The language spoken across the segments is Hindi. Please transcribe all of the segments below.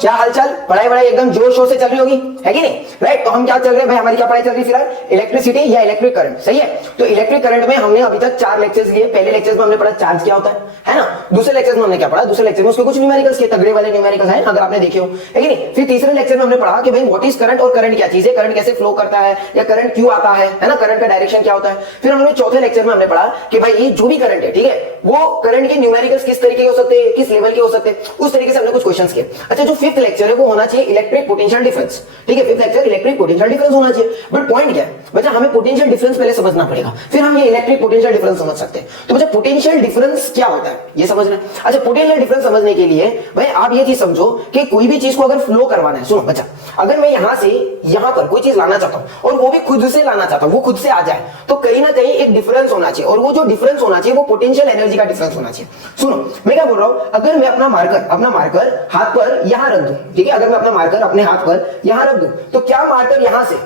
क्या हालचाल, पढ़ाई वढ़ाई एकदम जोर शोर से चल रही होगी, है कि नहीं? राइट, तो हम क्या चल रहे हैं भाई, हमारी क्या पढ़ाई चल रही है फिलहाल, इलेक्ट्रिसिटी या इलेक्ट्रिक करंट, सही है। तो इलेक्ट्रिक करंट में हमने अभी तक 4 लेक्चर्स लिए। पहले लेक्चर में हमने पढ़ा चार्ज क्या होता है ना। दूसरे लेक्चर में हमने क्या पढ़ा, दूसरे लेक्चर में उसके कुछ न्यूमेरिकल्स के तगड़े वाले न्यूमेरिकल्स हैं, अगर आपने देखे हो, है कि नहीं। फिर तीसरे लेक्चर में हमने पढ़ा कि भाई व्हाट इज करंट और करंट क्या चीज है, करंट कैसे फ्लो करता है या करंट क्यों आता है ना, करंट का डायरेक्शन क्या होता है। फिर हमने चौथे लेक्चर में हमने पढ़ा कि भाई ये जो भी करंट है, ठीक है, वो करंट के न्यूमेरिकल्स किस तरीके के हो सकते हैं, किस लेवल के हो सकते हैं, उस तरीके से हमने कुछ क्वेश्चंस किए। अच्छा, जो फिफ्थ लेक्चर है वो होना चाहिए इलेक्ट्रिक पोटेंशियल डिफरेंस, ठीक है, fifth lecture electric potential difference होना चाहिए। बट पॉइंट क्या है बच्चा, हमें पोटेंशियल डिफरेंस पहले समझना पड़ेगा, फिर हम ये इलेक्ट्रिक पोटेंशियल डिफरेंस समझ सकते हैं। तो बच्चा पोटेंशियल डिफरेंस क्या होता है ये समझना है। अच्छा, पोटेंशियल डिफरेंस समझने के लिए भाई आप ये चीज समझो कि कोई भी चीज को अगर फ्लो करवाना है, सुनो बच्चा, अगर मैं यहां से यहां पर कोई चीज लाना चाहता हूं और वो भी खुद से लाना चाहता हूं, वो खुद से आ जाए, तो कहीं ना कहीं एक डिफरेंस होना चाहिए, और वो जो डिफरेंस होना चाहिए वो पोटेंशियल एनर्जी का डिफरेंस होना चाहिए। सुनो मैं क्या बोल रहा हूं, अगर मैं अपना मार्कर हाथ पर यहां रख दूं, ठीक है, अगर मैं अपना मार्कर अपने हाथ पर यहां रख दूं, तो क्या मार्कर यहां से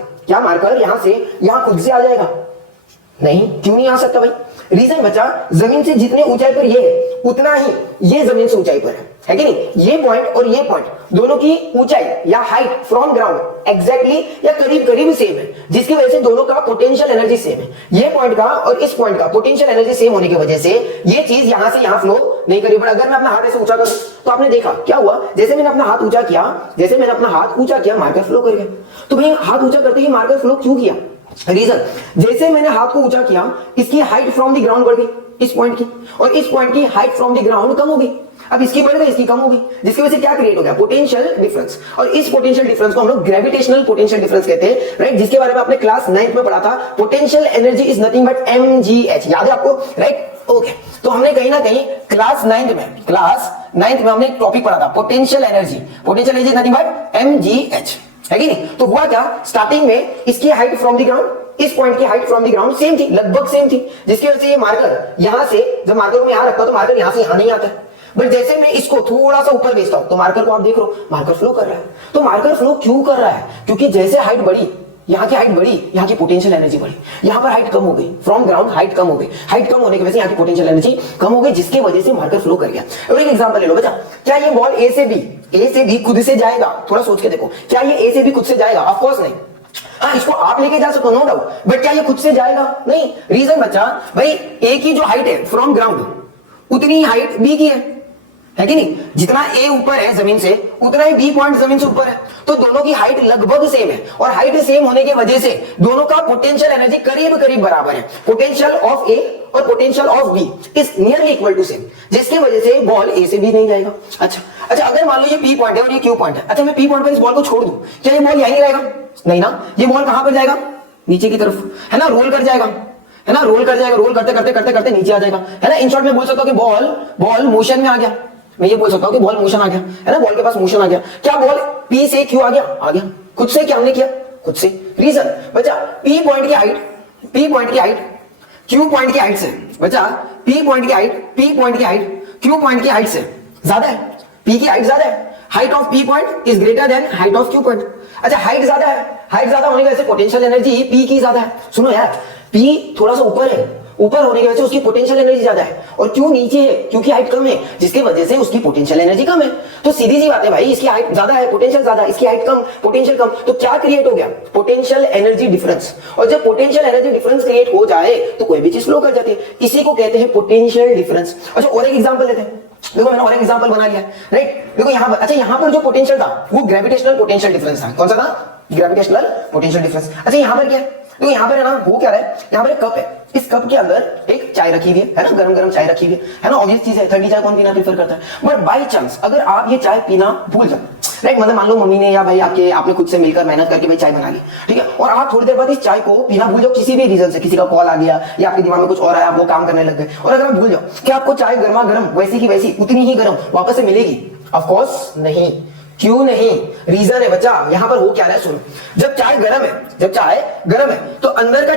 यहां खुद से आ जाएगा? नहीं, क्यों नहीं आ सकता भाई? रीजन बचा, जमीन से जितने ऊंचाई पर ये है उतना ही ये जमीन से ऊंचाई पर है कि नहीं। ये पॉइंट और ये पॉइंट दोनों की ऊंचाई या हाइट फ्रॉम ग्राउंड एग्जैक्टली या करीब करीब सेम है, जिसकी वजह से दोनों का पोटेंशियल एनर्जी सेम है। ये पॉइंट का और इस पॉइंट का पोटेंशियल एनर्जी सेम होने की वजह से ये चीज यहां से यहां फ्लो नहीं करी। बट अगर मैं अपना हाथ ऐसे ऊंचा करूं तो आपने देखा क्या हुआ, जैसे मैंने अपना हाथ ऊंचा किया मार्कर फ्लो कर गया। तो भाई हाथ ऊंचा करते ही मार्कर फ्लो क्यों किया? रीजन, जैसे मैंने हाथ को ऊंचा किया, इसकी हाइट फ्रॉम द ग्राउंड बढ़ गई इस पॉइंट की, और इस पॉइंट की हाइट फ्रॉम द ग्राउंड कम हो गई। अब इसकी बढ़ गई, इसकी कम हो गई, जिसकी वजह से क्या क्रिएट हो गया, पोटेंशियल डिफरेंस। और इस पोटेंशियल डिफरेंस को हम लोग ग्रेविटेशनल पोटेंशियल डिफरेंस कहते हैं, राइट, जिसके बारे में आपने क्लास 9th में पढ़ा था। Potential energy is nothing but mgh, याद है आपको, राइट? ओके, तो हमने कहीं ना कहीं क्लास 9th में हमने एक टॉपिक पढ़ा था, potential energy is nothing but mgh, है कि नहीं। तो हुआ क्या, स्टार्टिंग में इसकी हाइट फ्रॉम द ग्राउंड, इस पॉइंट की height from the ground same थी, लगभग सेम थी, जिसकी वजह से ये मार्कर यहां से, जब मार्कर को मैं यहां रखता हूं तो मार्कर यहां से यहां नहीं आता है। बट जैसे मैं इसको थोड़ा सा ऊपर भेजता हूं तो मार्कर को आप देख लो, मार्कर फ्लो कर रहा है। तो मार्कर फ्लो क्यों कर रहा है? क्योंकि जैसे हाइट बढ़ी, यहाँ की हाइट बढ़ी, यहाँ की पोटेंशियल एनर्जी बढ़ी, यहाँ पर हाइट कम हो गई, फ्रॉम ग्राउंड हाइट कम हो गई, हाइट कम होने की वजह से यहाँ की पोटेंशियल एनर्जी कम हो गई, जिसकी वजह से मार्कर फ्लो कर गया। और एक एग्जांपल ले लो बच्चा, क्या ये बॉल ए से बी खुद से जाएगा? थोड़ा सोच के देखो, क्या ये ए से बी खुद से जाएगा? ऑफ कोर्स नहीं। हाँ, इसको आप लेके जा सकते हो, नो डाउट, बट क्या ये खुद से जाएगा? नहीं। रीजन बच्चा, भाई ए की जो हाइट है फ्रॉम ग्राउंड, उतनी हाइट बी की है कि नहीं? जितना ए ऊपर है जमीन से, उतना ही बी पॉइंट जमीन से ऊपर है, तो दोनों की हाइट लगभग सेम है, और हाइट सेम होने की वजह से दोनों का पोटेंशियल एनर्जी करीब करीब बराबर है। पोटेंशियल ऑफ ए और potential of B is nearly equal to same, जिसकी वजह से बॉल ए से बी नहीं जाएगा। अच्छा, अगर मान लो ये पी पॉइंट है और ये क्यू पॉइंट है, अच्छा मैं पी पॉइंट पर इस बॉल को छोड़ दूं, क्या ये बॉल यहीं रहेगा? नहीं ना, ये बॉल कहां पर जाएगा? नीचे की तरफ, है ना, रोल कर जाएगा, है ना, रोल करते नीचे आ जाएगा, है ना। इन शॉर्ट में बोल सकता हूं कि बॉल मोशन में आ गया, मैं ये बोल सकता हूं कि बॉल मोशन आ गया, है ना, बॉल के पास मोशन आ गया। क्या बॉल पी से क्यू आ गया? खुद से। क्या हमने किया? खुद से। रीजन बच्चा, पी पॉइंट की हाइट क्यू पॉइंट की हाइट से, बच्चा पी पॉइंट की हाइट क्यू पॉइंट की हाइट से ज्यादा है, पी की हाइट ज्यादा है, height of P point is greater than height of Q point. अच्छा, हाइट ज्यादा है, हाइट ज्यादा होने की वजह से पोटेंशियल एनर्जी पी की ज्यादा है। सुनो यार, पी थोड़ा सा ऊपर है, ऊपर होने की वजह से उसकी पोटेंशियल एनर्जी ज्यादा है, और क्यों नीचे है? क्योंकि हाइट कम है, जिसकी वजह से उसकी पोटेंशियल एनर्जी कम है। तो सीधी सी बात है भाई, इसकी हाइट ज्यादा है, पोटेंशियल ज्यादा, इसकी हाइट कम, पोटेंशियल कम, तो क्या क्रिएट हो गया? Potential energy difference. और जब पोटेंशियल एनर्जी डिफरेंस क्रिएट हो जाए तो कोई भी चीज फ्लो कर जाती है, इसी को कहते हैं पोटेंशियल डिफरेंस। अच्छा, और एक एग्जांपल लेते हैं, देखो मैंने और एक एग्जांपल बना लिया, राइट। देखो यहां पर, अच्छा यहां पर जो पोटेंशियल था वो ग्रेविटेशनल पोटेंशियल डिफरेंस था। कौन सा था? Gravitational potential difference. अच्छा, यहां पर क्या है? तो यहां पर है ना, वो क्या है, यहां पर एक कप है, इस कप के अंदर एक चाय रखी हुई है ना, गरम गरम चाय रखी हुई है ना, ऑब्वियस चीज है, ठंडी चाय कौन पीना प्रेफर करता है। बट बाय चांस अगर आप ये चाय पीना भूल जाओ, राइट, मतलब मान लो मम्मी ने या भाई आपने खुद से मिलकर मेहनत करके भाई चाय बना ली, ठीक है, और आप थोड़ी देर बाद इस चाय को पीना भूल जाओ, किसी भी रीजन से, किसी का कॉल आ गया या आपके दिमाग में कुछ और आया, वो काम करने लग गए, और अगर आप भूल जाओ कि आपको चाय गर्मा गर्म वैसी की वैसी उतनी ही गर्म वापस से मिलेगी? ऑफ कोर्स नहीं। क्यों नहीं? रीजन है बच्चा, यहां पर हो क्या रहा है, सुनो। जब चाय गर्म है तो अंदर का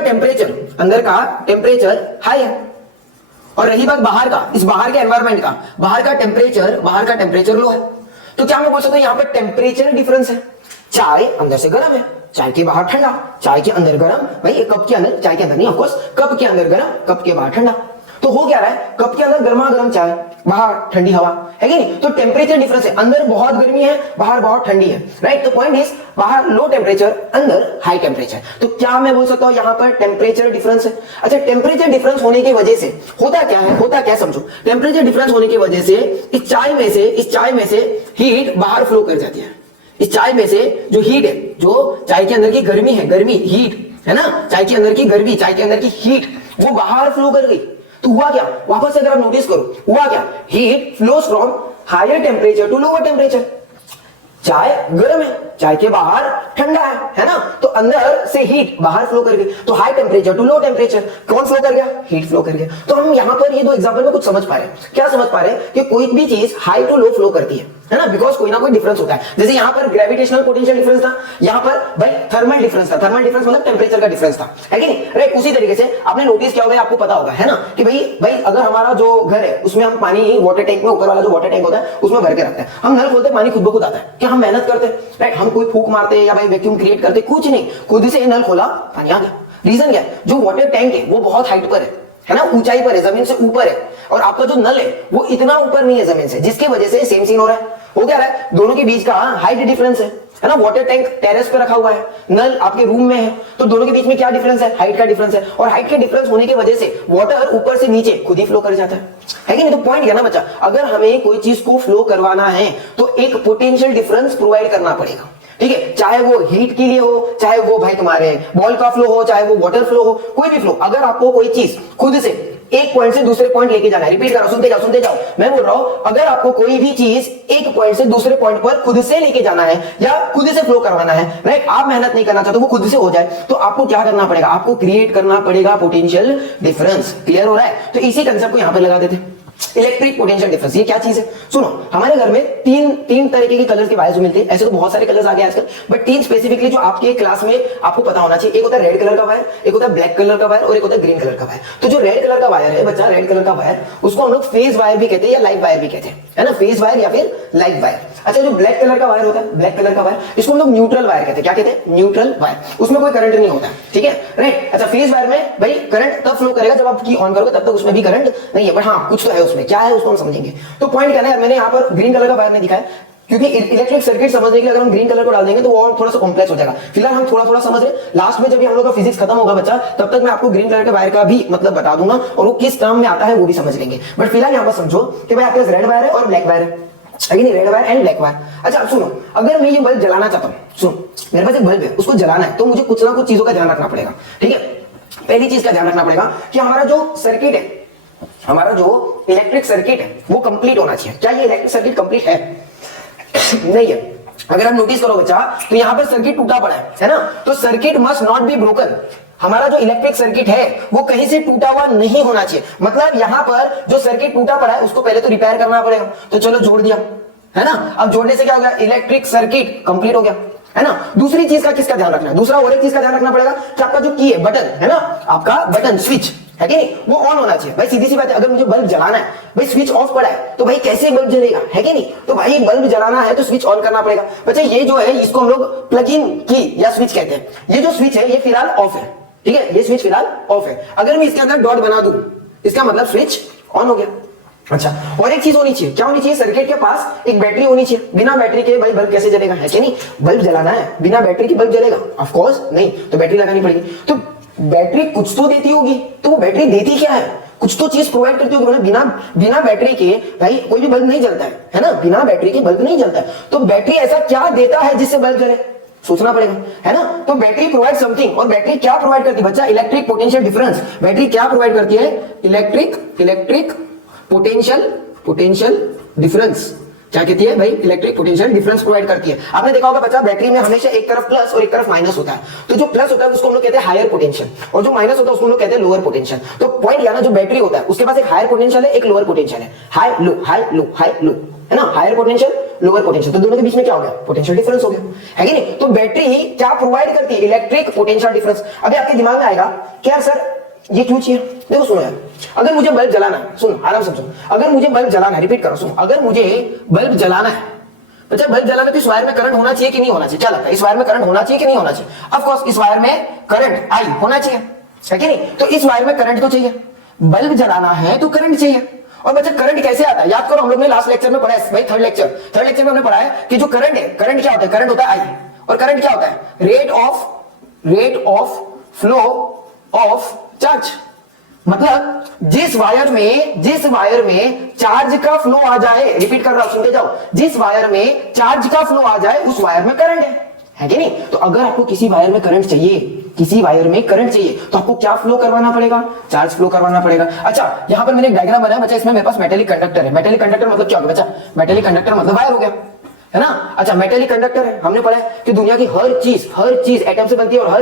टेम्परेचर हाई है, और रही बात बाहर का, इस बाहर के एनवायरमेंट का, बाहर का टेम्परेचर लो है। तो क्या मैं बोल सकता हूं यहां पर टेम्परेचर डिफरेंस है। चाय अंदर से गर्म है, चाय के बाहर ठंडा, चाय के अंदर गर्म, भाई एक कप के अंदर, चाय के अंदर नहीं ऑफ कोर्स, कप के अंदर गर्म, कप के बाहर ठंडा। तो हो क्या रहा है, कप के अंदर गर्मा गर्म चाय, बाहर ठंडी हवा, है कि नहीं? तो टेम्परेचर डिफरेंस है, अंदर बहुत गर्मी है, बाहर बहुत ठंडी है, राइट? तो पॉइंट इज बाहर लो टेम्परेचर, अंदर हाई टेम्परेचर। तो क्या मैं बोल सकता हूं यहां पर टेम्परेचर डिफरेंस है? अच्छा, टेम्परेचर डिफरेंस होने की वजह से होता क्या है, होता क्या समझो। टेम्परेचर डिफरेंस होने की वजह से इस चाय में से हीट बाहर फ्लो कर जाती है। इस चाय में से जो हीट है, जो चाय के अंदर की गर्मी है, गर्मी हीट है ना, चाय के अंदर की गर्मी, चाय के अंदर की हीट वो बाहर फ्लो कर गई। तो हुआ क्या, वापस से अगर आप नोटिस करो, हुआ क्या, heat flows from higher temperature to lower temperature. चाय गर्म है, चाय के बाहर ठंडा है ना? तो अंदर से हीट बाहर फ्लो कर गई, तो high temperature to low temperature कौन फ्लो कर गया, हीट फ्लो कर गया। तो हम यहां पर ये दो एग्जांपल में कुछ समझ पा रहे हैं, क्या समझ पा रहे हैं कि कोई भी चीज हाई टू लो फ्लो करती है ना, बिकॉज कोई ना कोई डिफरेंस होता है। जैसे यहां पर ग्रेविटेशनल पोटेंशियल डिफरेंस था, यहां पर भाई थर्मल डिफरेंस था, थर्मल डिफरेंस मतलब टेम्परेचर का डिफरेंस था, है कि नहीं? राइट, उसी तरीके से आपने नोटिस किया होगा, आपको पता होगा, है ना, कि भाई अगर हमारा जो घर है उसमें हम पानी वाटर टैंक में, ऊपर वाला जो वाटर टैंक होता है उसमें भर के रखते हैं, हम नल खोलते पानी खुद ब खुद आता है, क्या हम मेहनत करते हैं? राइट, हम कोई फूंक मारते हैं या भाई वैक्यूम क्रिएट करते, कुछ नहीं, खुद से नल खोला पानी आ गया। रीजन क्या है, जो वाटर टैंक है वो बहुत हाइट पर है ना, ऊंचाई पर है, जमीन से ऊपर है, और आपका जो नल है वो इतना ऊपर नहीं है जमीन से, जिसकी वजह से सेम सीन हो रहा है। हो क्या रहा है, दोनों के बीच का हाइट डिफरेंस है ना। वाटर टैंक टेरेस पे रखा हुआ है, नल आपके रूम में है, तो दोनों के बीच में क्या डिफरेंस है, हाइट का डिफरेंस है, और हाइट के डिफरेंस होने की वजह से वाटर ऊपर से नीचे खुद ही फ्लो कर जाता है कि नहीं? तो पॉइंट क्या ना बच्चा, अगर हमें कोई चीज को फ्लो करवाना है तो एक पोटेंशियल डिफरेंस प्रोवाइड करना पड़ेगा, ठीक है? चाहे वो हीट के लिए हो, चाहे वो भाई तुम्हारे बॉल का फ्लो हो, चाहे वो वाटर फ्लो हो, कोई भी फ्लो, अगर आपको कोई चीज खुद से एक पॉइंट से दूसरे पॉइंट लेके जाना है, रिपीट करो, सुनते जाओ, मैं बोल रहा हूं, अगर आपको कोई भी चीज एक पॉइंट से दूसरे पॉइंट पर खुद से लेके जाना है या खुद से फ्लो करवाना है, राइट, आप मेहनत नहीं करना चाहते, वो खुद से हो जाए, तो आपको क्या करना पड़ेगा, आपको क्रिएट करना पड़ेगा पोटेंशियल डिफरेंस। क्लियर हो रहा है? तो इसी कंसेप्ट को यहां पर लगा देते हैं, इलेक्ट्रिक पोटेंशियल डिफरेंस। ये क्या चीज है, सुनो, हमारे घर में तीन तरीके के कलर्स के वायर्स मिलते हैं, ऐसे तो बहुत सारे कलर्स आ गए आजकल, बट तीन स्पेसिफिकली जो आपके क्लास में आपको पता होना चाहिए। एक होता है रेड कलर का वायर, एक होता है ब्लैक कलर का वायर, और एक होता है ग्रीन कलर का वायर। तो जो रेड कलर का वायर है बच्चा, रेड कलर का वायर, उसको हम लोग फेज वायर भी कहते हैं या लाइव वायर भी कहते हैं, है ना, फेज वायर या फिर लाइव वायर। अच्छा, जो ब्लैक कलर का वायर होता है, ब्लैक कलर का वायर, इसको हम लोग न्यूट्रल वायर कहते हैं। क्या कहते हैं? न्यूट्रल वायर, उसमें कोई करंट नहीं होता, ठीक है, राइट। अच्छा, फेज वायर में भाई करंट तब फ्लो करेगा जब आप की ऑन करोगे, तब तक उसमें भी करंट नहीं है, बट हाँ कुछ तो है उसमें, क्या है उसको हम समझेंगे। तो पॉइंट क्या है, मैंने यहाँ पर ग्रीन कलर का वायर नहीं दिखाया, क्योंकि इलेक्ट्रिक सर्किट समझने के लिए अगर हम ग्रीन कलर को डाल देंगे तो वो और थोड़ा सा कॉम्प्लेक्स हो जाएगा। फिलहाल हम थोड़ा समझ रहे, लास्ट में जब भी हम लोग का फिजिक्स खत्म होगा बच्चा, तब तक मैं आपको ग्रीन कलर के वायर का भी मतलब बता दूंगा, और वो किस टर्म में आता है वो भी समझ लेंगे। बट फिलहाल यहाँ पर समझो कि भाई आपके पास रेड वायर है और ब्लैक वायर है, नहीं, red wire and black wire. अच्छा, अब सुनो, अगर मैं ये बल्ब जलाना चाहता हूँ, सुनो, मेरे पास एक बल्ब है, उसको जलाना है, तो मुझे कुछ ना कुछ चीजों का ध्यान रखना पड़ेगा, ठीक है? पहली चीज का ध्यान रखना पड़ेगा कि हमारा जो सर्किट है, हमारा जो इलेक्ट्रिक सर्किट है वो कंप्लीट होना चाहिए। क्या ये इलेक्ट्रिक सर्किट कंप्लीट है? नहीं है। अगर आप नोटिस करो बच्चा, तो यहां पर सर्किट टूटा पड़ा है ना, तो circuit must not be broken. हमारा जो इलेक्ट्रिक सर्किट है वो कहीं से टूटा हुआ नहीं होना चाहिए, मतलब यहां पर जो सर्किट टूटा पड़ा है उसको पहले तो रिपेयर करना पड़ेगा। तो चलो जोड़ दिया, है ना, अब जोड़ने से क्या हो गया, इलेक्ट्रिक सर्किट कंप्लीट हो गया, है ना। दूसरी चीज का किसका ध्यान रखना है, दूसरा और एक चीज का ध्यान रखना पड़ेगा कि आपका जो की है, बटन है ना, आपका बटन स्विच है कि नहीं, वो ऑन होना चाहिए। भाई सीधी सी बात है, अगर मुझे बल्ब जलाना है, भाई स्विच ऑफ पड़ा है तो भाई कैसे बल्ब जलेगा, है कि नहीं? तो भाई बल्ब जलाना है तो स्विच ऑन करना पड़ेगा। बच्चे ये जो है इसको हम लोग प्लग इन की या स्विच कहते हैं। ये जो स्विच है ये फिलहाल ऑफ है, ठीक है, ये स्विच फिलहाल ऑफ है। अगर मैं इसके अंदर डॉट बना दूं, इसका मतलब स्विच ऑन हो गया। अच्छा, और एक चीज होनी चाहिए, क्या होनी चाहिए, सर्किट के पास एक बैटरी होनी चाहिए। बिना बैटरी के भाई बल्ब कैसे जलेगा, है कि नहीं? बल्ब जलाना है, बिना बैटरी के बल्ब जलेगा? ऑफ कोर्स नहीं, तो बैटरी लगानी पड़ेगी। तो बैटरी कुछ तो देती होगी, तो वो बैटरी देती क्या है, कुछ तो चीज प्रोवाइड करती होगी। बिना बैटरी के भाई कोई भी बल्ब नहीं जलता है ना, बिना बैटरी के बल्ब नहीं जलता है। तो बैटरी ऐसा क्या देता है जिससे बल्ब जले, सोचना पड़ेगा, है ना। तो बैटरी प्रोवाइड समथिंग, और बैटरी क्या प्रोवाइड करती है बच्चा, इलेक्ट्रिक पोटेंशियल डिफरेंस। बैटरी क्या प्रोवाइड करती है, इलेक्ट्रिक पोटेंशियल डिफरेंस। क्या कहती है भाई, इलेक्ट्रिक पोटेंशियल डिफरेंस प्रोवाइड करती है। आपने देखा होगा बच्चा, बैटरी में हमेशा एक तरफ प्लस और एक तरफ माइनस होता है। तो जो प्लस होता है उसको हम लोग कहते हैं हायर पोटेंशियल, और जो माइनस होता है उसको हम लोग कहते हैं लोअर पोटेंशियल। तो पॉइंट याना जो बैटरी होता है उसके पास एक हायर पोटेंशियल है, एक लोअर पोटेंशियल है, हाई लो, है ना, हायर पोटेंशियल लोअर पोटेंशियल। तो दोनों के बीच में क्या हो गया, पोटेंशियल डिफरेंस हो गया, है कि नहीं। तो बैटरी क्या प्रोवाइड करती है, इलेक्ट्रिक पोटेंशियल डिफरेंस। अभी आपके दिमाग में आएगा क्या सर ये क्यों चाहिए, देखो सुनो यार, अगर मुझे बल्ब जलाना है, सुनो आराम से समझो, अगर मुझे बल्ब जलाना है, रिपीट करो, सुनो, अगर मुझे बल्ब जलाना है, अच्छा बल्ब जलाना तो इस वायर में करंट होना चाहिए कि नहीं होना चाहिए, क्या लगता है, इस वायर में करंट होना चाहिए कि नहीं होना चाहिए? ऑफ कोर्स इस वायर में करंट आई होना चाहिए, है कि नहीं। तो इस वायर में करंट तो चाहिए, बल्ब जलाना है तो करंट चाहिए, और बच्चा करंट कैसे आता है, याद करो हम लोग ने लास्ट लेक्चर में पढ़ा है भाई, थर्ड लेक्चर में हमने पढ़ा है कि जो करंट है, करंट क्या होता है, करंट होता है आई, और करंट क्या होता है, rate of flow of charge. मतलब जिस वायर में चार्ज का फ्लो आ जाए, रिपीट कर रहा हूं सुनते जाओ, जिस वायर में चार्ज का फ्लो आ जाए उस वायर में करंट है कि नहीं। तो अगर आपको किसी वायर में करंट चाहिए, तो आपको क्या फ्लो करवाना पड़ेगा, चार्ज फ्लो करवाना पड़ेगा। अच्छा यहां पर मैंने एक डायग्राम बनाया बच्चा, इसमें मेरे पास मेटेलिक कंडक्टर है। मेटेलिक कंडक्टर मतलब क्या होगा बच्चा, मेटेलिक कंडक्टर मतलब वायर हो गया, है ना। अच्छा मेटेलिक कंडक्टर है, हमने पढ़ा है कि दुनिया की हर चीज एटम से बनती है और हर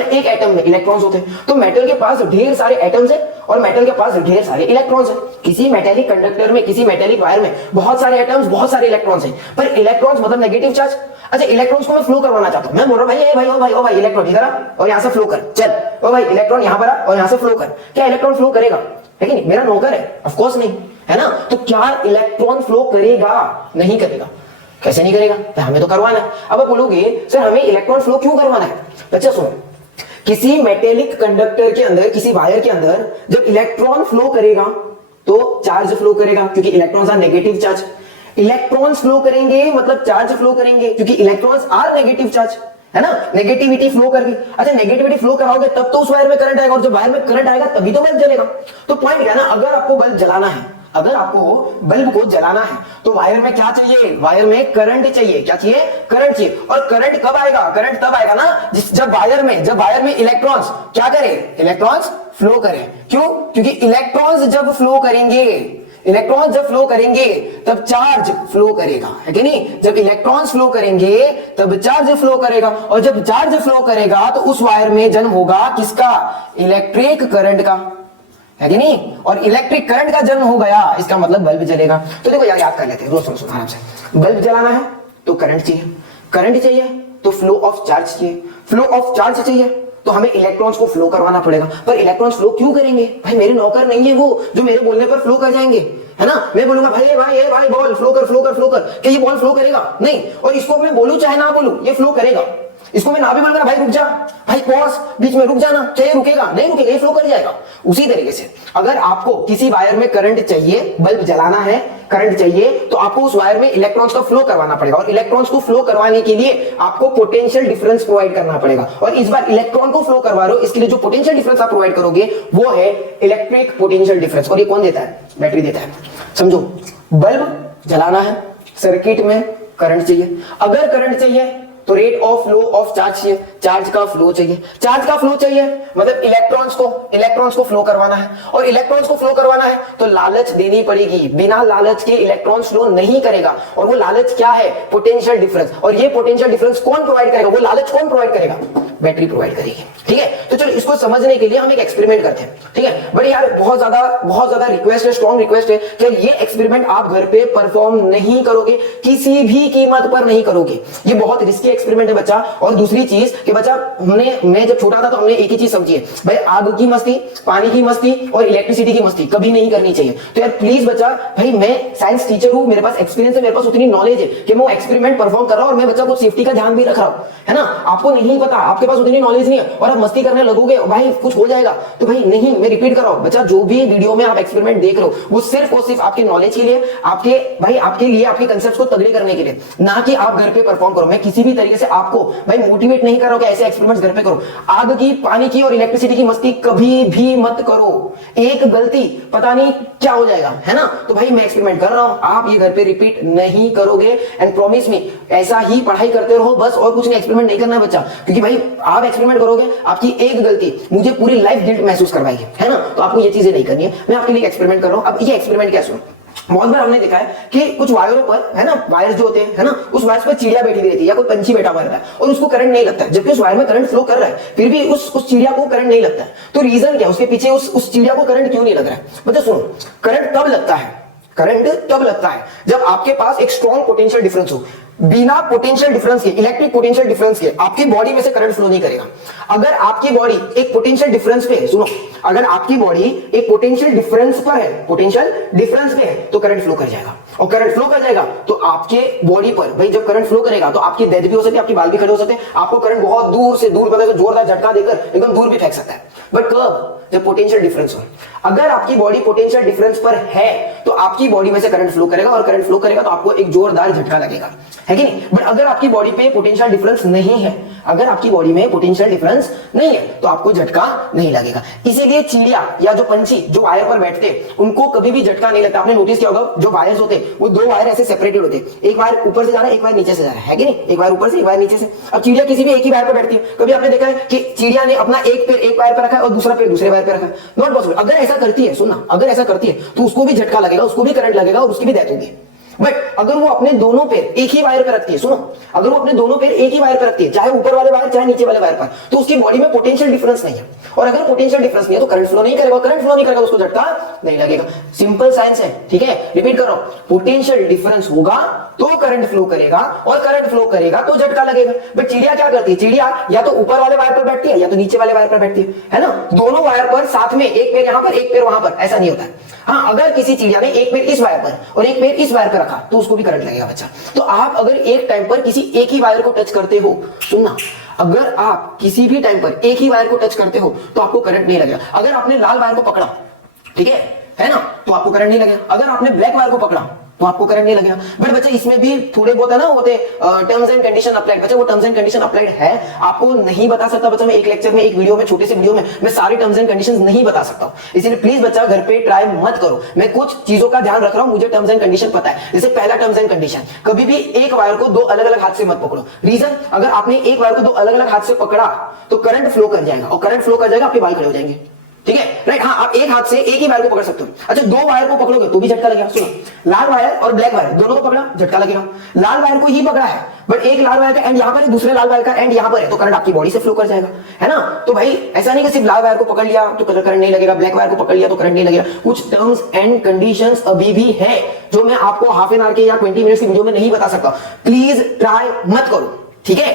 एक एटम में इलेक्ट्रॉन्स होते हैं। तो मेटल के पास ढेर सारे एटम्स है और मेटल के पास ढेर सारे इलेक्ट्रॉन्स है। किसी मेटेलिक कंडक्टर में, किसी मेटेलिक वायर में बहुत सारे एटम्स, बहुत सारे इलेक्ट्रॉन्स हैं, पर इलेक्ट्रॉन्स मतलब नेगेटिव चार्ज। अच्छा इलेक्ट्रॉन्स को मैं फ्लो करवाना चाहता हूं, मैं बोल रहा हूं भाई इलेक्ट्रॉन इधर आ और यहां से फ्लो कर, चल ओ भाई इलेक्ट्रॉन यहां पर आ और यहां से फ्लो कर। क्या इलेक्ट्रॉन फ्लो करेगा, है कि नहीं, मेरा नौकर है, ऑफ कोर्स नहीं, है ना। तो क्या इलेक्ट्रॉन फ्लो करेगा, नहीं करेगा। कैसे नहीं करेगा, तो हमें तो करवाना है। अब आप बोलोगे सर हमें इलेक्ट्रॉन फ्लो क्यों करवाना है, बच्चा सुनो, किसी मेटेलिक कंडक्टर के अंदर, किसी वायर के अंदर जब इलेक्ट्रॉन फ्लो करेगा तो चार्ज फ्लो करेगा, क्योंकि electrons are negative charge. Electrons flow करेंगे मतलब चार्ज फ्लो करेंगे, क्योंकि इलेक्ट्रॉन्स आर नेगेटिव चार्ज, है ना। नेगेटिविटी फ्लो कर गई। अच्छा नेगेटिविटी फ्लो कराओगे तब तो उस वायर में करंट आएगा, और जब वायर में करंट आएगा तभी तो बल्ब जलेगा। तो पॉइंट क्या है ना, अगर आपको बल्ब जलाना है, अगर आपको बल्ब को जलाना है तो वायर में क्या चाहिए, वायर में करंट चाहिए। क्या चाहिए, करंट चाहिए। और करंट कब आएगा, करंट तब आएगा ना जब वायर में इलेक्ट्रॉन्स क्या करें, इलेक्ट्रॉन्स फ्लो करें। क्यों, क्योंकि इलेक्ट्रॉन्स जब फ्लो करेंगे तब चार्ज फ्लो करेगा, है कि नहीं। जब इलेक्ट्रॉन्स फ्लो करेंगे तब चार्ज फ्लो करेगा, और जब चार्ज फ्लो करेगा तो उस वायर में जन्म होगा किसका, इलेक्ट्रिक करंट का, है कि नहीं। और इलेक्ट्रिक करंट का जन्म हो गया, इसका मतलब बल्ब जलेगा। तो देखो यार याद कर लेते हैं, रोज सुनो आराम से। बल्ब जलाना है तो करंट चाहिए तो फ्लो ऑफ चार्ज चाहिए, तो हमें इलेक्ट्रॉन्स को फ्लो करवाना पड़ेगा। पर इलेक्ट्रॉन्स फ्लो क्यों करेंगे, भाई मेरे नौकर नहीं है वो जो मेरे बोलने पर फ्लो कर जाएंगे, है ना। मैं बोलूंगा भाई बॉल फ्लो कर, क्या ये बॉल फ्लो करेगा, नहीं। और इसको मैं बोलूं चाहे ना बोलूं ये फ्लो करेगा। इसको मैं ना भी बोलूंगा भाई रुक जा, भाई पॉज, बीच में रुक जाना, क्या ये रुकेगा, नहीं रुकेगा, ये फ्लो कर जाएगा। उसी तरीके से अगर आपको किसी वायर में करंट चाहिए, बल्ब जलाना है, करंट चाहिए, तो आपको उस वायर में इलेक्ट्रॉन्स का फ्लो करवाना पड़ेगा, और इलेक्ट्रॉन्स को फ्लो करवाने के लिए आपको पोटेंशियल डिफरेंस प्रोवाइड करना पड़ेगा। और इस बार इलेक्ट्रॉन को फ्लो करवा रहे हो, इसके लिए जो पोटेंशियल डिफरेंस आप प्रोवाइड करोगे वो है इलेक्ट्रिक पोटेंशियल डिफरेंस। और ये कौन देता है, बैटरी देता है। समझो, बल्ब जलाना है, सर्किट में करंट चाहिए, अगर करंट चाहिए तो rate of flow of charge चाहिए, चार्ज का फ्लो चाहिए, मतलब इलेक्ट्रॉन्स को फ्लो करवाना है, और इलेक्ट्रॉन्स को फ्लो करवाना है तो लालच देनी पड़ेगी। बिना लालच के इलेक्ट्रॉन्स फ्लो नहीं करेगा, और वो लालच क्या है, पोटेंशियल डिफरेंस। और ये पोटेंशियल डिफरेंस कौन प्रोवाइड करेगा, वो लालच कौन प्रोवाइड करेगा, बैटरी प्रोवाइड करेगी। ठीक है, तो चलो इसको समझने के लिए हम एक एक्सपेरिमेंट करते हैं। ठीक है, बट यार बहुत ज्यादा रिक्वेस्ट है, स्ट्रॉन्ग रिक्वेस्ट है कि ये एक्सपेरिमेंट आप घर पे परफॉर्म नहीं करोगे, किसी भी कीमत पर नहीं करोगे। ये बहुत रिस्की एक्सपेरिमेंट है बच्चा। और दूसरी चीज कि बच्चा मैं जब छोटा था तो हमने एक ही चीज समझी है भाई, आग की मस्ती, पानी की मस्ती और इलेक्ट्रिसिटी की मस्ती कभी नहीं करनी चाहिए। तो यार प्लीज बच्चा, भाई मैं साइंस टीचर हूं, मेरे पास एक्सपीरियंस है, मेरे पास उतनी नॉलेज है कि मैं एक्सपेरिमेंट परफॉर्म कर रहा हूं, और मैं बच्चा को सेफ्टी का ध्यान भी रख रहा हूं, है ना। आपको नहीं पता, आपके पास उतनी नॉलेज नहीं है और आप मस्ती करने लगोगे, भाई कुछ हो जाएगा। तो भाई नहीं, मैं रिपीट कर रहा हूं बच्चा, जो भी वीडियो में आप एक्सपेरिमेंट देख रहे हो वो सिर्फ और सिर्फ आपके नॉलेज के लिए, आपके लिए, आपके कंसेप्ट को तगड़ी करने के लिए, ना कि आप घर पे परफॉर्म करो। मैं किसी भी तरीके से आपको भाई मोटिवेट नहीं कर रहा हूं कि ऐसे एक्सपेरिमेंट्स घर पे करो। आग की, पानी की और इलेक्ट्रिसिटी की मस्ती कभी भी मत करो, एक गलती पता नहीं क्या हो जाएगा, है ना। तो भाई मैं एक्सपेरिमेंट कर रहा हूं, आप ये घर पे रिपीट नहीं करोगे, एंड प्रॉमिस मी ऐसा ही पढ़ाई करते रहो बस, और कुछ नहीं, एक्सपेरिमेंट नहीं करना है बच्चा। क्योंकि भाई आप एक्सपेरिमेंट करोगे, आपकी एक गलती मुझे पूरी लाइफ गिल्ट महसूस करवाएगी, है ना। तो आपको ये चीजें नहीं करनी है, मैं आपके लिए एक्सपेरिमेंट कर रहा हूं। अब ये एक्सपेरिमेंट क्या सुनो, बहुत बार हमने देखा है कि कुछ वायरों पर, है ना, वायर्स जो होते हैं, है ना, उस वायर्स पर चिड़िया बैठी हुई रहती है या कोई पंछी बैठा हुआ रहता है और उसको करंट नहीं लगता है, जबकि उस वायर में करंट फ्लो कर रहा है, फिर भी उस चिड़िया को करंट नहीं लगता है। तो रीजन क्या, उसके पीछे उस चिड़िया को करंट क्यों नहीं लग रहा है। मतलब सुनो, करंट तब लगता है जब आपके पास एक स्ट्रॉन्ग पोटेंशियल डिफरेंस हो। बिना पोटेंशियल डिफरेंस के, इलेक्ट्रिक पोटेंशियल डिफरेंस के आपकी बॉडी में से करंट फ्लो नहीं करेगा। अगर आपकी बॉडी एक पोटेंशियल डिफरेंस पे है, सुनो, अगर आपकी बॉडी एक पोटेंशियल डिफरेंस पर है, पोटेंशियल डिफरेंस पे है, तो करंट फ्लो कर जाएगा। और करंट फ्लो कर जाएगा तो आपके बॉडी पर, भाई जब करंट फ्लो करेगा तो आपकी डेथ भी हो सकती है, आपके बाल भी खड़े हो सकते हैं, आपको करंट बहुत दूर से दूर मतलब जोरदार झटका देकर एकदम दूर भी फेंक सकता है। बट कब? जब पोटेंशियल डिफरेंस हो। अगर आपकी बॉडी पोटेंशियल डिफरेंस पर है तो आपकी बॉडी में से करंट फ्लो करेगा, और करंट फ्लो करेगा तो आपको एक जोरदार झटका लगेगा, है कि नहीं? बट अगर आपकी बॉडी पे पोटेंशियल डिफरेंस नहीं है, अगर आपकी बॉडी में पोटेंशियल डिफरेंस नहीं है तो आपको झटका नहीं लगेगा। इसीलिए चिड़िया या जो पंछी जो वायर पर बैठते हैं उनको कभी भी झटका नहीं लगता। आपने नोटिस किया होगा, जो वायर्स होते हैं वो दो वायर ऐसे सेपरेटेड होते हैं, एक वायर ऊपर से जा रहा है, एक वायर नीचे से जा रहा है कि नहीं? एक वायर ऊपर से, एक वायर नीचे से। अब चिड़िया किसी भी एक ही वायर पर बैठती है। कभी आपने देखा है कि चिड़िया ने अपना एक पैर एक वायर पर रखा है और दूसरा पैर दूसरे वायर पर रखा है? Not possible. अगर ऐसा करती है, सुनना, अगर ऐसा करती है तो उसको भी झटका लगेगा, उसको भी करंट लगेगा और उसकी भी डेथ होगी। बट अगर वो अपने दोनों पैर एक ही वायर पर रखती है, सुनो, अगर वो अपने दोनों पैर एक ही वायर पर रखती है, चाहे ऊपर वाले वायर चाहे नीचे वाले वायर पर, तो उसकी बॉडी में पोटेंशियल डिफरेंस नहीं है। और अगर पोटेंशियल डिफरेंस नहीं है तो करंट फ्लो नहीं करेगा, करंट फ्लो नहीं करेगा तो उसको झटका नहीं लगेगा। सिंपल साइंस है, ठीक है? रिपीट कर रहा हूं, पोटेंशियल डिफरेंस होगा तो करंट फ्लो करेगा, और करंट फ्लो करेगा तो झटका लगेगा। बट चिड़िया क्या करती है? चिड़िया या तो ऊपर वाले वायर पर बैठती है या तो नीचे वाले वायर पर बैठती है ना? दोनों वायर पर साथ में, एक पैर यहां पर एक पैर वहां पर, ऐसा नहीं होता है। हाँ, अगर किसी चिड़िया ने एक पैर इस वायर पर और एक पैर इस वायर पर रखा तो उसको भी करंट लगेगा बच्चा। तो आप अगर एक टाइम पर किसी एक ही वायर को टच करते हो, सुनना, अगर आप किसी भी टाइम पर एक ही वायर को टच करते हो तो आपको करंट नहीं लगेगा। अगर आपने लाल वायर को पकड़ा, ठीक है ना, तो आपको करंट नहीं लगेगा। अगर आपने ब्लैक वायर को पकड़ा तो आपको करंट नहीं लगेगा। बट बच्चे इसमें भी थोड़े बहुत है ना, होते टर्म्स एंड कंडीशन अप्लाइड। बच्चे वो टर्म्स एंड कंडीशन अप्लाइड है, आपको नहीं बता सकता बच्चा मैं एक लेक्चर में, एक वीडियो में, छोटे से वीडियो में मैं सारे टर्म्स एंड कंडीशंस नहीं बता सकता हूं। इसीलिए प्लीज बच्चा घर पे ट्राई मत करो। मैं कुछ चीजों का ध्यान रख रहा हूं, मुझे टर्म्स एंड कंडीशन पता है। जैसे पहला टर्म्स एंड कंडीशन, कभी भी एक वायर को दो अलग अलग हाथ से मत पकड़ो। रीजन, अगर आपने एक वायर को दो अलग अलग हाथ से पकड़ा तो करंट फ्लो कर जाएगा, और करंट फ्लो कर जाएगा आपके बाल खड़े हो जाएंगे, ठीक है? राइट? हाँ, आप एक हाथ से एक ही वायर को पकड़ सकते हो। अच्छा, दो वायर को पकड़ोगे तो भी झटका लगेगा। सुनो, लाल वायर और ब्लैक वायर दोनों को पकड़ा, झटका लगेगा। लाल वायर को ही पकड़ा है, बट एक लाल वायर का एंड यहां पर है, दूसरे लाल वायर का एंड यहां पर है, तो करंट आपकी बॉडी से फ्लो कर जाएगा, है ना? तो भाई ऐसा नहीं कि सिर्फ लाल वायर को पकड़ लिया तो करंट नहीं लगेगा, ब्लैक वायर को पकड़ लिया तो करंट नहीं लगेगा। कुछ टर्म्स एंड कंडीशंस अभी भी है जो मैं आपको हाफ एन आवर के या 20 मिनट्स की वीडियो में नहीं बता सकता। प्लीज ट्राई मत करो, ठीक है?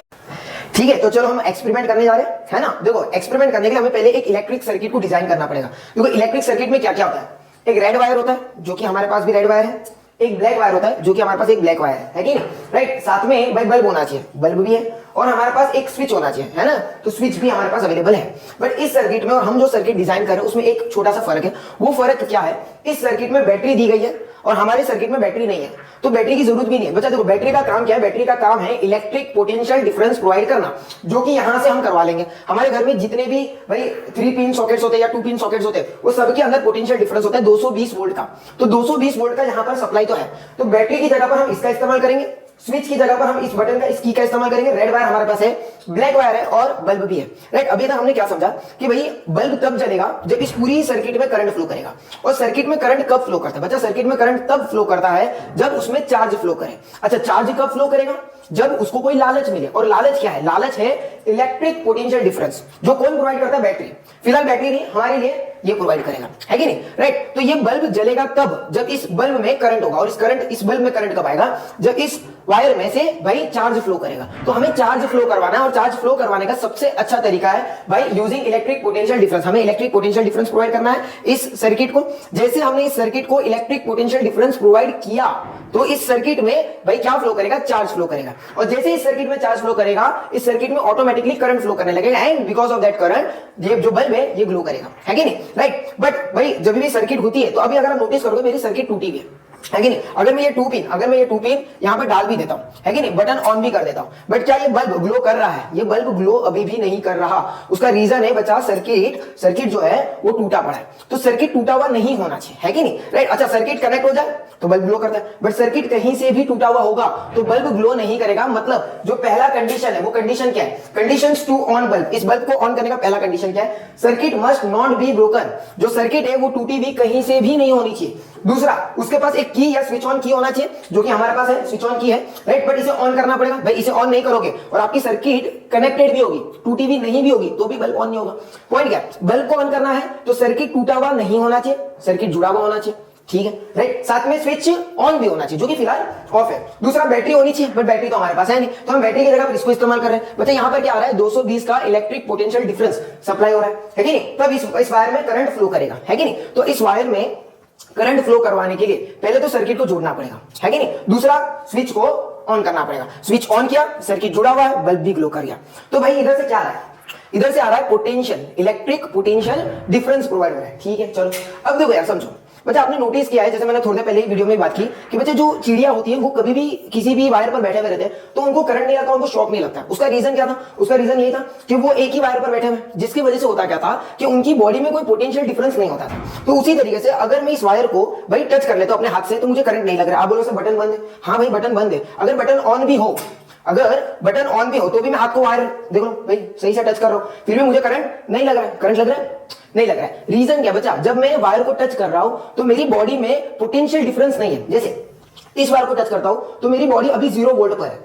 ठीक है, तो चलो हम एक्सपेरिमेंट करने जा रहे हैं, है ना? देखो, एक्सपेरिमेंट करने के लिए हमें पहले एक इलेक्ट्रिक सर्किट को डिजाइन करना पड़ेगा। देखो, इलेक्ट्रिक सर्किट में क्या क्या होता है? एक रेड वायर होता है, जो कि हमारे पास भी रेड वायर है। एक ब्लैक वायर होता है, जो कि हमारे पास एक ब्लैक वायर है कि नहीं? राइट? साथ में भाई बल्ब होना चाहिए, बल्ब भी है, और हमारे पास एक स्विच होना चाहिए, है ना? तो स्विच भी हमारे पास अवेलेबल है। बट इस सर्किट में, और हम जो सर्किट डिजाइन कर रहे हैं उसमें एक छोटा सा फर्क है। वो फर्क क्या है? इस सर्किट में बैटरी दी गई है और हमारे सर्किट में बैटरी नहीं है, तो बैटरी की जरूरत भी नहीं है। बच्चा देखो, बैटरी का काम क्या है? बैटरी का काम है इलेक्ट्रिक पोटेंशियल डिफरेंस प्रोवाइड करना, जो कि यहां से हम करवा लेंगे। हमारे घर में जितने भी भाई 3 पिन सॉकेट्स होते हैं या 2 पिन सॉकेट्स होते हैं, वो सबके अंदर पोटेंशियल डिफरेंस होता है 220 वोल्ट का। तो 220 वोल्ट का यहां पर सप्लाई तो है, तो बैटरी की जगह पर हम इसका इस्तेमाल करेंगे, स्विच की जगह पर हम इस बटन का, इस की का इस्तेमाल करेंगे। रेड वायर हमारे पास है, ब्लैक वायर है और बल्ब भी है। राइट? अभी तक हमने क्या समझा कि भाई बल्ब तब जलेगा जब इस पूरी सर्किट में करंट फ्लो करेगा। और सर्किट में करंट कब फ्लो करता है? बच्चा, सर्किट में करंट तब फ्लो करता है जब उसमें चार्ज फ्लो करे। अच्छा, चार्ज कब फ्लो करेगा? जब उसको कोई लालच मिले। और लालच क्या है? लालच है इलेक्ट्रिक पोटेंशियल डिफरेंस, जो कौन प्रोवाइड करता है? बैटरी। फिलहाल बैटरी नहीं, हमारे लिए ये प्रोवाइड करेगा, है कि नहीं? राइट? तो ये बल्ब जलेगा तब जब इस बल्ब में करंट होगा, और इस बल्ब में करंट कब आएगा? जब इस वायर में से भाई चार्ज फ्लो करेगा। तो हमें चार्ज फ्लो करवाना है, और चार्ज फ्लो करवाने का सबसे अच्छा तरीका है भाई यूजिंग इलेक्ट्रिक पोटेंशियल डिफरेंस। हमें इलेक्ट्रिक पोटेंशियल डिफरेंस प्रोवाइड करना है इस सर्किट को। जैसे हमने इस सर्किट को इलेक्ट्रिक पोटेंशियल डिफरेंस प्रोवाइड किया तो इस सर्किट में भाई क्या फ्लो करेगा? चार्ज फ्लो करेगा। और जैसे इस सर्किट में चार्ज फ्लो करेगा, इस सर्किट में ऑटोमेटिकली करंट फ्लो करने लगेगा, and because of that current ये जो बल्ब है ये ग्लो करेगा, है कि नहीं? राइट? बट भाई जब भी सर्किट होती है, तो अभी अगर आप नोटिस करोगे मेरी सर्किट टूटी हुई है कि नहीं? अगर मैं ये 2 पिन यहां पर डाल भी देता हूं, है कि नहीं? बटन ऑन भी कर देता हूं, बट क्या ये बल्ब ग्लो कर रहा है? ये बल्ब ग्लो अभी भी नहीं कर रहा। उसका रीजन है बच्चा, सर्किट जो है वो टूटा पड़ा है। तो सर्किट टूटा हुआ नहीं होना चाहिए, है कि नहीं? राइट? अच्छा, सर्किट कनेक्ट हो जाए तो बल्ब ग्लो करता है, बट सर्किट कहीं से भी टूटा हुआ होगा तो बल्ब ग्लो नहीं करेगा। मतलब जो पहला कंडीशन है वो कंडीशन क्या है? Conditions to on bulb. इस बल्ब को ऑन करने का पहला कंडीशन क्या है? Circuit must not be broken. जो सर्किट है वो टूटी हुई कहीं से भी नहीं होनी चाहिए। दूसरा, उसके पास एक की या स्विच ऑन की होना चाहिए, जो कि हमारे पास है, स्विच ऑन की है। राइट? बट इसे ऑन करना पड़ेगा। भाई इसे ऑन नहीं करोगे और आपकी सर्किट कनेक्टेड भी होगी, टूटी हुई नहीं भी होगी, तो भी बल्ब ऑन नहीं होगा। पॉइंट क्या? बल्ब को ऑन करना है तो सर्किट टूटा हुआ नहीं होना चाहिए, सर्किट जुड़ा हुआ होना चाहिए, ठीक है राइट। साथ में स्विच ऑन भी होना चाहिए जो कि फिलहाल ऑफ है। दूसरा बैटरी होनी चाहिए, बट बैटरी तो हमारे पास है नहीं, तो हम बैटरी की जगह पर इसको इस्तेमाल कर रहे हैं। बच्चा यहाँ पर क्या आ रहा है, 220 का इलेक्ट्रिक पोटेंशियल डिफरेंस सप्लाई हो रहा है कि नहीं। तब इस वायर में करंट फ्लो करेगा, है कि नहीं। तो इस वायर में करंट फ्लो करवाने के लिए पहले तो सर्किट को जोड़ना पड़ेगा, है कि नहीं। दूसरा स्विच को ऑन करना पड़ेगा, स्विच ऑन किया, सर्किट जुड़ा हुआ है, बल्ब भी ग्लो कर गया। तो भाई इधर से क्या आ रहा है, इधर से आ रहा है potential, electric potential difference provide हो रहा है, ठीक है। चलो अब देखो यार, समझो बच्चा, आपने नोटिस किया है, जैसे मैंने थोड़ी देर पहले वीडियो में बात की कि बच्चे जो चिड़िया होती है वो कभी भी किसी भी वायर पर बैठे हुए रहते हैं तो उनको करंट नहीं लगता, उनको शॉक नहीं लगता। उसका रीजन क्या था, उसका रीजन ये था कि वो एक ही वायर पर बैठे हुए, जिसकी वजह से होता क्या था कि उनकी बॉडी में कोई पोटेंशियल डिफरेंस नहीं होता था। तो उसी तरीके से अगर मैं इस वायर को भाई टच कर लेता हूं अपने हाथ से तो मुझे करंट नहीं लग रहा। आप बोलो सर बटन बंद है, हाँ भाई बटन बंद है। अगर बटन ऑन भी हो, अगर बटन ऑन भी हो तो भी मैं हाथ को वायर देख लो भाई सही से टच कर रहा हूं, फिर भी मुझे करंट नहीं लग रहा है। करंट लग रहा है, नहीं लग रहा है। रीजन क्या बचा, जब मैं वायर को टच कर रहा हूं तो मेरी बॉडी में पोटेंशियल डिफरेंस नहीं है। जैसे इस वायर को टच करता हूं तो मेरी बॉडी अभी 0 वोल्ट पर है,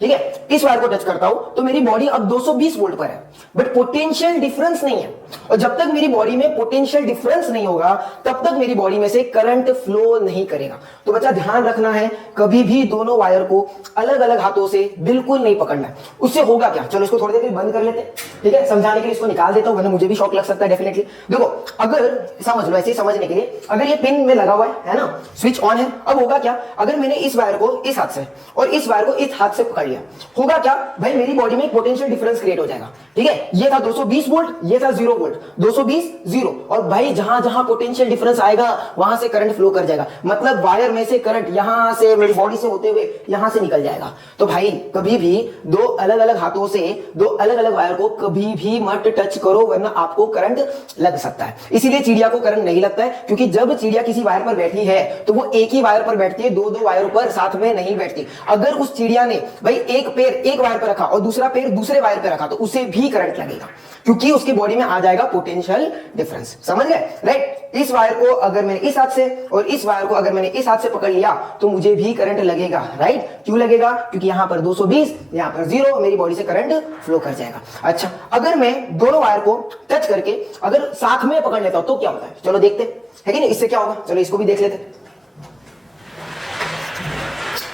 ठीक है। इस वायर को टच करता हूं तो मेरी बॉडी अब 220 वोल्ट पर है, बट पोटेंशियल डिफरेंस नहीं है। और जब तक मेरी बॉडी में पोटेंशियल डिफरेंस नहीं होगा तब तक मेरी बॉडी में से करंट फ्लो नहीं करेगा। तो बच्चा ध्यान रखना है, कभी भी दोनों वायर को अलग अलग हाथों से बिल्कुल नहीं पकड़ना है। उससे होगा क्या, चलो इसको थोड़ी देर बंद कर लेते हैं, ठीक है। समझाने के लिए इसको निकाल देता हूं, वरना मुझे भी शॉक लग सकता है डेफिनेटली। देखो अगर समझ लो, ऐसे समझने के लिए, अगर ये पिन में लगा हुआ है ना, स्विच ऑन है। अब होगा क्या, अगर मैंने इस वायर को इस हाथ से और इस वायर को इस हाथ से पकड़ लिया, होगा क्या भाई, मेरी बॉडी में एक पोटेंशियल डिफरेंस क्रिएट हो जाएगा, ठीक है। ये था 220 वोल्ट, ये था 0 वोल्ट, 220 0। और भाई जहां जहां पोटेंशियल डिफरेंस आएगा वहां से करंट फ्लो कर जाएगा, मतलब वायर में से करंट यहां से मेरी बॉडी से होते हुए यहां से निकल जाएगा। तो भाई कभी भी दो अलग अलग हाथों से दो अलग अलग वायर को कभी भी मत टच करो, वरना आपको करंट लग सकता है। इसीलिए चिड़िया को करंट नहीं लगता है, क्योंकि जब चिड़िया किसी वायर पर बैठी है तो वो एक ही वायर पर बैठती है, दो दो वायर पर साथ में नहीं बैठती। अगर उस चिड़िया ने भाई एक पैर एक वायर पर रखा और दूसरा पैर दूसरे वायर पर रखा तो उसे भी करंट लगेगा, क्योंकि उसकी बॉडी में आ जाएगा पोटेंशियल डिफरेंस। समझ गए राइट। इस वायर को अगर मैंने इस हाथ से और इस वायर को अगर मैंने इस हाथ से पकड़ लिया तो मुझे भी करंट लगेगा, राइट। क्यों लगेगा, क्योंकि यहां पर 220, यहां पर 0, मेरी बॉडी से करंट फ्लो कर जाएगा। अच्छा, अगर मैं दोनों वायर को टच करके अगर साथ में पकड़ लेता हूं तो क्या होता है, चलो देखते है कि नहीं, इससे क्या होगा, चलो इसको भी देख लेते।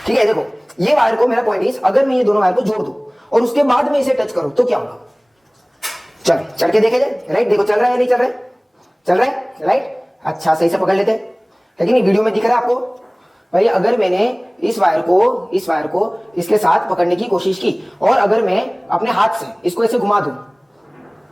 ठीक है, देखो ये वायर को, मेरा पॉइंट इज, अगर मैं ये दोनों वायर को जोड़ दूं और उसके बाद में इसे टच करूं तो क्या होगा, चल के देखे जाए, राइट। देखो चल रहा है या नहीं चल रहा है, चल रहा है, राइट। अच्छा, सही से पकड़ लेते हैं, है कि नहीं, वीडियो में दिख रहा है आपको भाई। अगर मैंने इस वायर को इसके साथ पकड़ने की कोशिश की और अगर मैं अपने हाथ से इसको ऐसे घुमा दूं,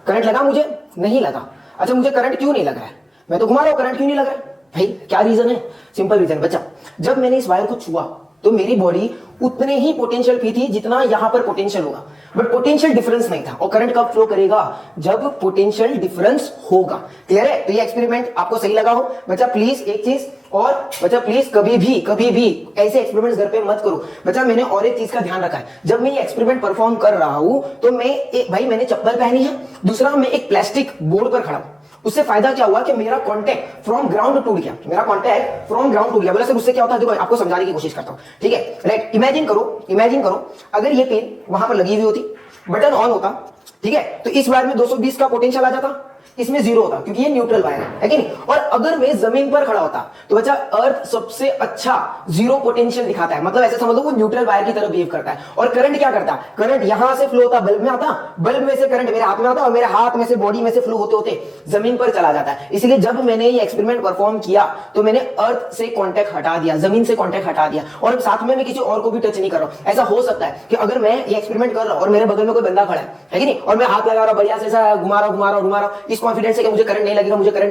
करंट लगा, मुझे नहीं लगा। अच्छा, मुझे करंट क्यों नहीं लग रहा है, मैं तो घुमा रहा हूं, करंट क्यों नहीं लग रहा है भाई, क्या रीजन है, सिंपल रीजन बच्चा, जब मैंने इस वायर को छुआ तो मेरी बॉडी उतने ही पोटेंशियल पी थी जितना यहां पर पोटेंशियल होगा, बट पोटेंशियल डिफरेंस नहीं था। और करंट कब फ्लो करेगा, जब पोटेंशियल डिफरेंस होगा। क्लियर है। तो ये एक्सपेरिमेंट आपको सही लगा हो बच्चा, प्लीज एक चीज और बच्चा, प्लीज कभी भी ऐसे एक्सपेरिमेंट्स घर पे मत करो बच्चा। मैंने और एक चीज का ध्यान रखा है, जब मैं ये एक्सपेरिमेंट परफॉर्म कर रहा हूं तो भाई मैंने चप्पल पहनी है, दूसरा मैं एक प्लास्टिक बोर्ड पर खड़ा हूं। उससे फायदा क्या हुआ कि मेरा कांटेक्ट फ्रॉम ग्राउंड टूट गया, मेरा कांटेक्ट फ्रॉम ग्राउंड टूट गया। बोला सर उससे क्या होता है, देखो आपको समझाने की कोशिश करता हूं, ठीक है, राइट। इमेजिन करो अगर ये पेन वहां पर लगी हुई होती, बटन ऑन होता, ठीक है, तो इस वायर में 220 का पोटेंशियल आ जाता, इसमें 0 होता, क्योंकि ये न्यूट्रल वायर है कि नहीं। और अगर मैं जमीन पर खड़ा होता तो बच्चा, अर्थ सबसे अच्छा 0 पोटेंशियल दिखाता है, मतलब ऐसे समझ लो वो न्यूट्रल वायर की तरह बिहेव करता है। और करंट क्या करता है, करंट यहां से फ्लो होता, बल्ब में आता, बल्ब में से करंट मेरे हाथ में आता और मेरे हाथ में से बॉडी में से फ्लो होते होते जमीन पर चला जाता है। इसलिए जब मैंने ये एक्सपेरिमेंट परफॉर्म किया तो मैंने अर्थ से कॉन्टैक्ट हटा दिया, जमीन से कॉन्टैक्ट हटा दिया, और साथ में मैं किसी और को भी टच नहीं कर रहा हूं। ऐसा हो सकता है कि अगर मैं ये एक्सपेरिमेंट कर रहा हूं और मेरे बगल में कोई बंदा खड़ा है कि नहीं, और मैं हाथ लगा रहा हूं, बढ़िया से ऐसा घुमा रहा हूं इस कॉन्फिडेंस से कि मुझे करंट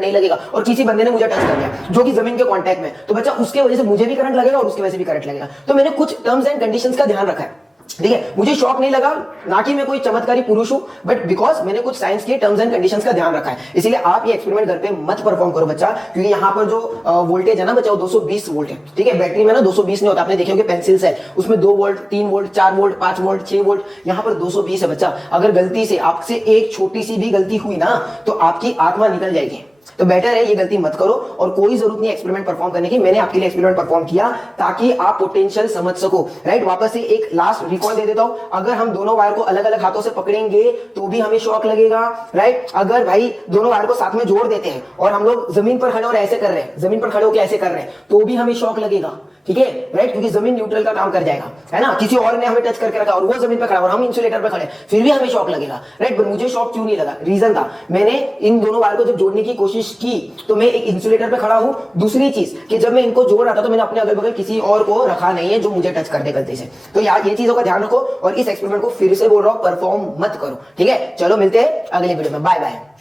नहीं लगेगा, और किसी बंदे ने मुझे टच कर लिया जो कि जमीन के कांटेक्ट में, तो बच्चा उसके वजह से मुझे भी करंट लगेगा और उसकी वजह से भी करंट लगेगा। तो मैंने कुछ टर्म्स एंड कंडीशंस का ध्यान रखा है, ठीक है। मुझे शॉक नहीं लगा, ना कि मैं कोई चमत्कारी पुरुष हूं, बट बिकॉज मैंने कुछ साइंस के टर्म्स एंड कंडीशंस का ध्यान रखा है। इसीलिए आप ये एक्सपेरिमेंट घर पे मत परफॉर्म करो बच्चा, क्योंकि यहाँ पर जो वोल्टेज है ना बच्चा, वो 220 वोल्ट है, ठीक है। बैटरी में ना 220 नहीं होता, आपने देखे होंगे पेंसिल्स है उसमें 2 volt 3 volt 4 volt 5 volt 6 volt, यहाँ पर 220 है बच्चा। अगर गलती से आपसे एक छोटी सी भी गलती हुई ना तो आपकी आत्मा निकल जाएगी, तो बेटर है ये गलती मत करो, और कोई जरूरत नहीं एक्सपेरिमेंट परफॉर्म करने की। मैंने आपके लिए एक्सपेरिमेंट परफॉर्म किया ताकि आप पोटेंशियल समझ सको, राइट। वापस से एक लास्ट रिकॉल दे देता हूं, अगर हम दोनों वायर को अलग अलग हाथों से पकड़ेंगे तो भी हमें शॉक लगेगा, राइट। अगर भाई दोनों वायर को साथ में जोड़ देते हैं और हम लोग जमीन पर खड़े और ऐसे कर रहे हैं, जमीन पर खड़े होकर ऐसे कर रहे हैं, तो भी हमें शॉक लगेगा, ठीक है, राइट, क्योंकि जमीन न्यूट्रल का काम कर जाएगा, है ना। किसी और ने हमें टच करके रखा और वो जमीन पर खड़ा और हम इंसुलेटर पर खड़े, फिर भी हमें शॉक लगेगा, राइट। पर मुझे शॉक क्यों नहीं लगा? रीजन था, मैंने इन दोनों वायर को जब जोड़ने की कोशिश की तो मैं एक इंसुलेटर पे खड़ा हूं। दूसरी चीज कि जब मैं इनको जोड़ रहा था तो मैंने अपने अगल बगल किसी और को रखा नहीं है जो मुझे टच कर दे गलती से। तो यार ये चीजों का ध्यान रखो, और इस एक्सपेरिमेंट को फिर से बोल रहा हूं, परफॉर्म मत करो, ठीक है। चलो मिलते हैं अगले वीडियो में, बाय बाय।